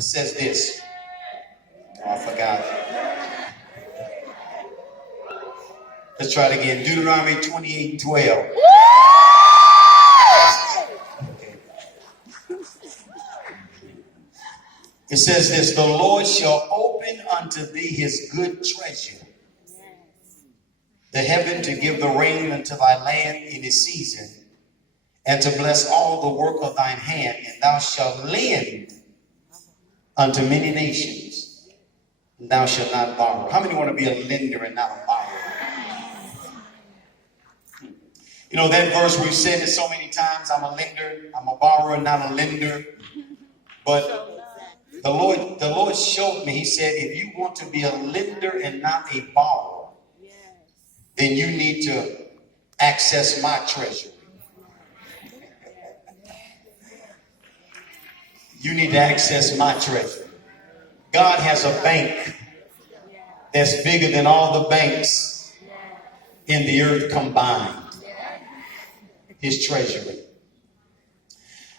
It says this. Oh, I forgot. Let's try it again. Deuteronomy 28:12. Okay. It says this, the Lord shall open unto thee his good treasure, the heaven to give the rain unto thy land in his season, and to bless all the work of thine hand, and thou shalt lend unto many nations, and thou shalt not borrow. How many want to be a lender and not a borrower? You know, that verse, we've said it so many times, I'm a lender, I'm a borrower, not a lender. But the Lord showed me, he said, if you want to be a lender and not a borrower, then you need to access my treasury. You need to access my treasury. God has a bank that's bigger than all the banks in the earth combined. His treasury.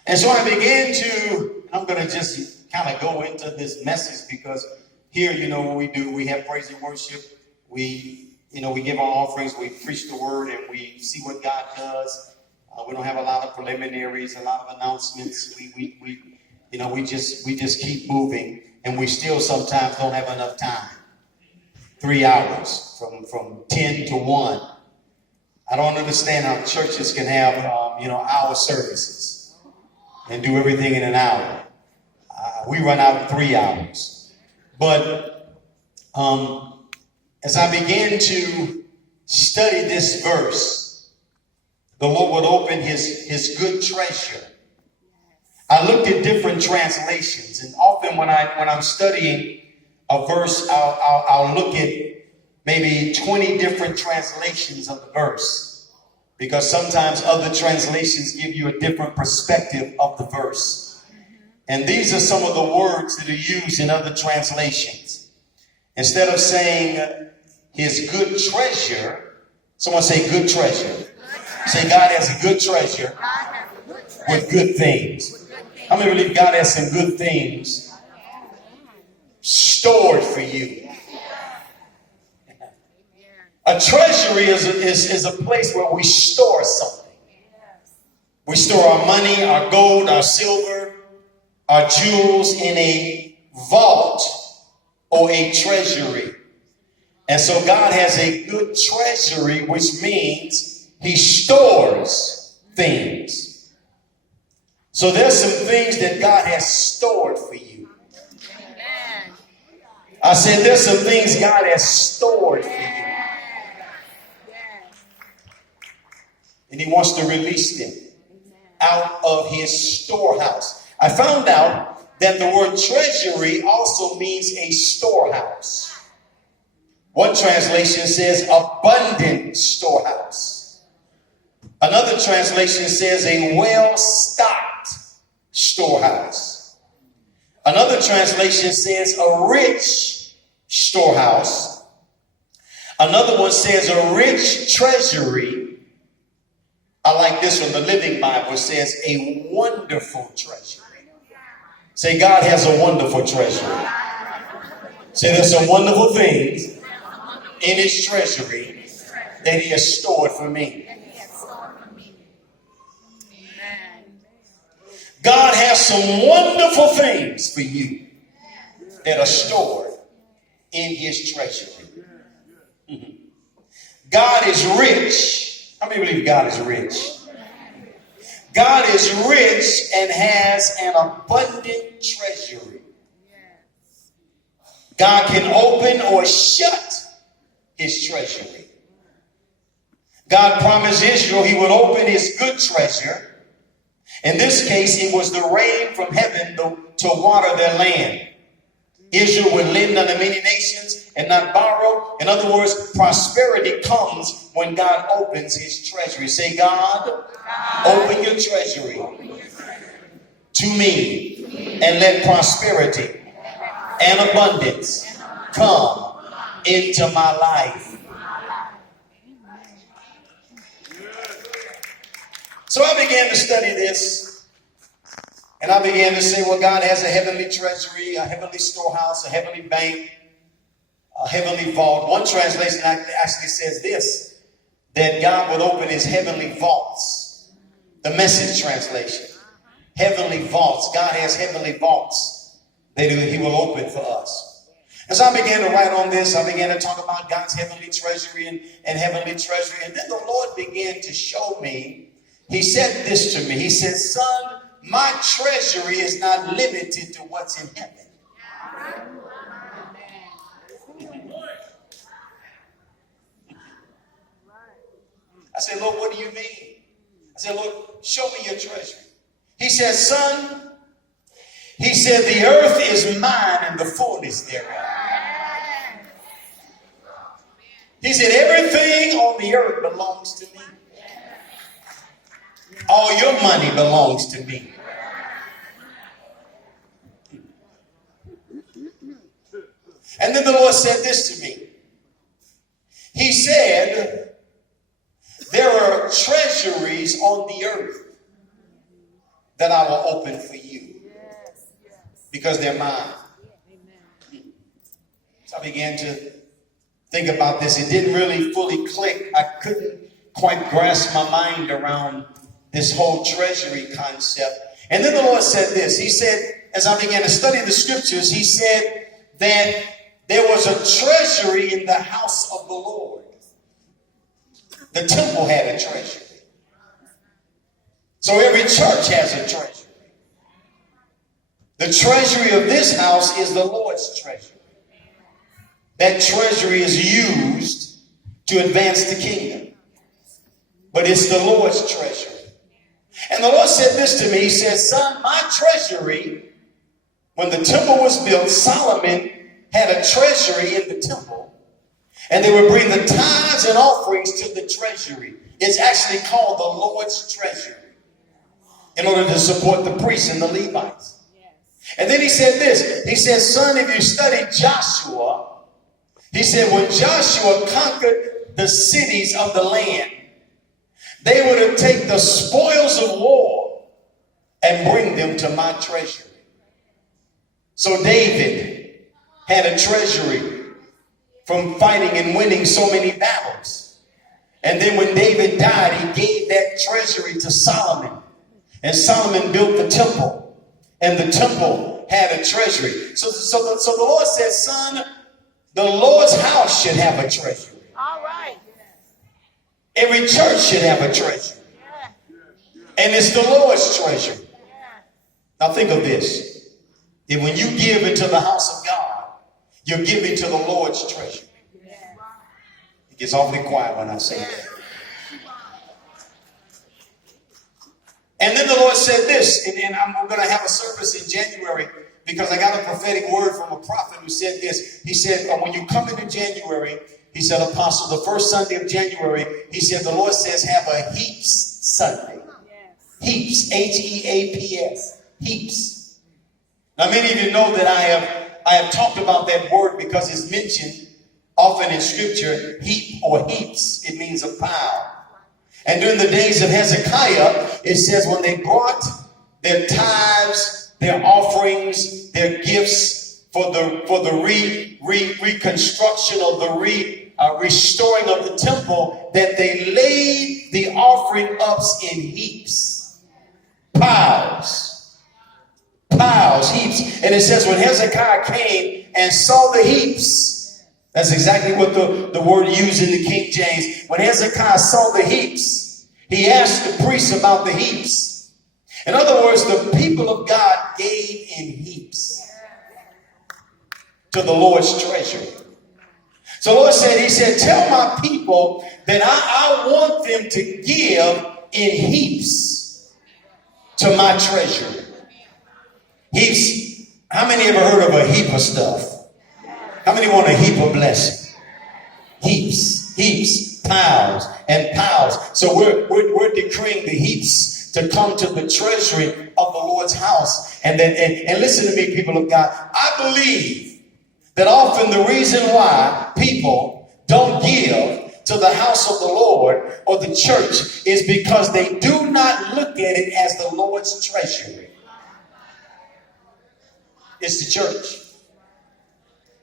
And so I began to, I'm going to just kind of go into this message because here, you know, what we do, we have praise and worship. We give our offerings, we preach the word, and we see what God does. We don't have a lot of preliminaries, a lot of announcements. We just keep moving, and we still sometimes don't have enough time. 3 hours from 10 to 1. I don't understand how churches can have, hour services and do everything in an hour. We run out in 3 hours. But as I began to study this verse, the Lord would open his good treasure. I looked at different translations, and often when I'm studying a verse, I'll look at maybe 20 different translations of the verse, because sometimes other translations give you a different perspective of the verse. And these are some of the words that are used in other translations. Instead of saying his good treasure, someone say good treasure. Say God has a good treasure with good things. How many believe God has some good things stored for you? A treasury is a place where we store something. We store our money, our gold, our silver, our jewels in a vault or a treasury. And so God has a good treasury, which means he stores things. So there's some things that God has stored for you. I said there's some things God has stored for you. And he wants to release them out of his storehouse. I found out that the word treasury also means a storehouse. One translation says abundant storehouse. Another translation says a well-stocked storehouse. Another translation says a rich storehouse. Another one says a rich treasury. I like this one. The Living Bible says a wonderful treasure. Say God has a wonderful treasure. Say there's some wonderful things in his treasury that he has stored for me. God has some wonderful things for you that are stored in his treasury. God is rich. How many believe God is rich? God is rich and has an abundant treasury. God can open or shut his treasury. God promised Israel he would open his good treasure. In this case, it was the rain from heaven to water their land. Israel would lend unto many nations and not borrow. In other words, prosperity comes when God opens his treasury. Say, God, open your treasury to me and let prosperity and abundance come into my life. So I began to study this. And I began to say, well, God has a heavenly treasury, a heavenly storehouse, a heavenly bank, a heavenly vault. One translation actually says this, that God would open his heavenly vaults. The Message translation. Heavenly vaults. God has heavenly vaults that he will open for us. As I began to write on this, I began to talk about God's heavenly treasury and heavenly treasury. And then the Lord began to show me. He said this to me. He said, son, my treasury is not limited to what's in heaven. I said, Lord, what do you mean? I said, Lord, show me your treasury. He said, son, he said, the earth is mine and the fullness thereof. He said, everything on the earth belongs to me. All your money belongs to me. And then the Lord said this to me. He said, there are treasuries on the earth that I will open for you because they're mine. So I began to think about this. It didn't really fully click. I couldn't quite grasp my mind around this whole treasury concept. And then the Lord said this. He said, as I began to study the scriptures, he said that there was a treasury in the house of the Lord. The temple had a treasury. So every church has a treasury. The treasury of this house is the Lord's treasury. That treasury is used to advance the kingdom. But it's the Lord's treasury. And the Lord said this to me. He said, son, my treasury, when the temple was built, Solomon had a treasury in the temple. And they would bring the tithes and offerings to the treasury. It's actually called the Lord's treasury in order to support the priests and the Levites. And then he said this. He said, son, if you study Joshua, he said, when Joshua conquered the cities of the land, they were to take the spoils of war and bring them to my treasury. So David had a treasury from fighting and winning so many battles. And then when David died, he gave that treasury to Solomon. And Solomon built the temple. And the temple had a treasury. So the Lord said, son, the Lord's house should have a treasury. All right. Every church should have a treasury. And it's the Lord's treasury. Now think of this. If when you give into the house of God, you're giving to the Lord's treasure. It gets awfully quiet when I say that. And then the Lord said this, and I'm going to have a service in January because I got a prophetic word from a prophet who said this. He said, when you come into January, he said, Apostle, the first Sunday of January, he said, the Lord says, have a heaps Sunday. Heaps, H-E-A-P-S, heaps. Now, many of you know that I have talked about that word because it's mentioned often in scripture, heap or heaps. It means a pile. And during the days of Hezekiah, it says when they brought their tithes, their offerings, their gifts for the reconstruction of the restoring of the temple, that they laid the offering ups in heaps, piles, heaps. And it says when Hezekiah came and saw the heaps, that's exactly what the word used in the King James. When Hezekiah saw the heaps, he asked the priests about the heaps. In other words, the people of God gave in heaps to the Lord's treasury. So the Lord said, he said, tell my people that I want them to give in heaps to my treasury. Heaps. How many ever heard of a heap of stuff? How many want a heap of blessing? Heaps, piles and piles. So we're decreeing the heaps to come to the treasury of the Lord's house. And listen to me, people of God. I believe that often the reason why people don't give to the house of the Lord or the church is because they do not look at it as the Lord's treasury. It's the church,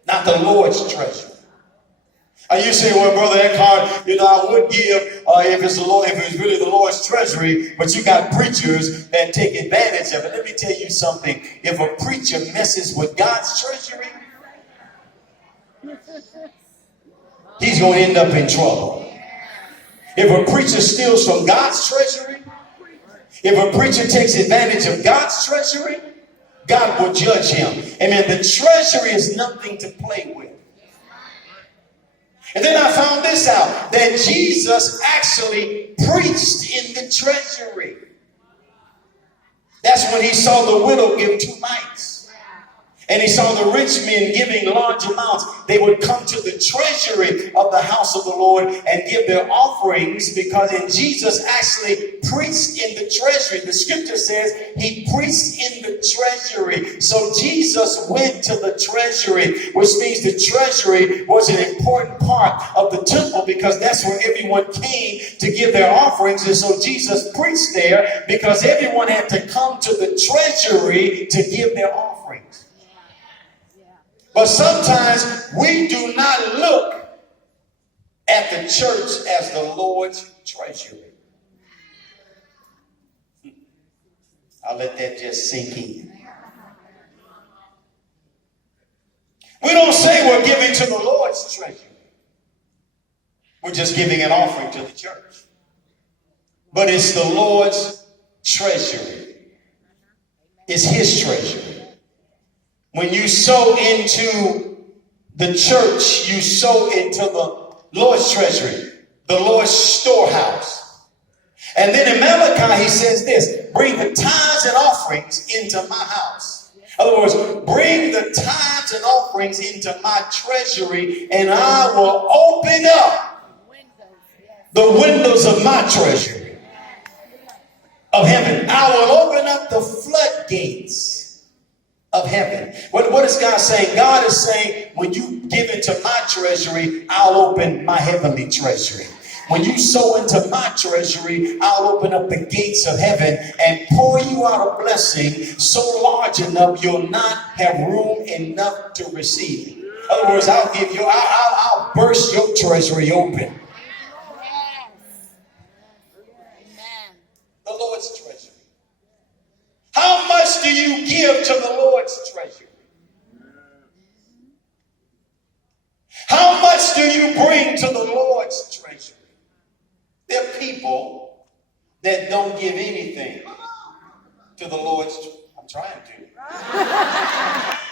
not the Lord's treasury. You say, well, Brother Eckhart, I would give if it's really the Lord's treasury, but you got preachers that take advantage of it. Let me tell you something. If a preacher messes with God's treasury, he's going to end up in trouble. If a preacher steals from God's treasury, if a preacher takes advantage of God's treasury, God will judge him. Amen. The treasury is nothing to play with. And then I found this out, that Jesus actually preached in the treasury. That's when he saw the widow give 2 mites. And he saw the rich men giving large amounts. They would come to the treasury of the house of the Lord and give their offerings, because Jesus actually preached in the treasury. The scripture says he preached in the treasury. So Jesus went to the treasury, which means the treasury was an important part of the temple, because that's where everyone came to give their offerings. And so Jesus preached there because everyone had to come to the treasury to give their offerings. But sometimes we do not look at the church as the Lord's treasury. I'll let that just sink in. We don't say we're giving to the Lord's treasury. We're just giving an offering to the church. But it's the Lord's treasury. It's his treasury. When you sow into the church, you sow into the Lord's treasury, the Lord's storehouse. And then in Malachi, he says this: bring the tithes and offerings into my house. In other words, bring the tithes and offerings into my treasury, and I will open up the windows of my treasury of heaven. I will open up the floodgates of heaven. What is God saying? God is saying, when you give into my treasury, I'll open my heavenly treasury. When you sow into my treasury, I'll open up the gates of heaven and pour you out a blessing so large enough you'll not have room enough to receive it. In other words, I'll burst your treasury open. The Lord's treasury. How much do you give to the Lord's treasury? How much do you bring to the Lord's treasury? There are people that don't give anything to the Lord's treasury. I'm trying to.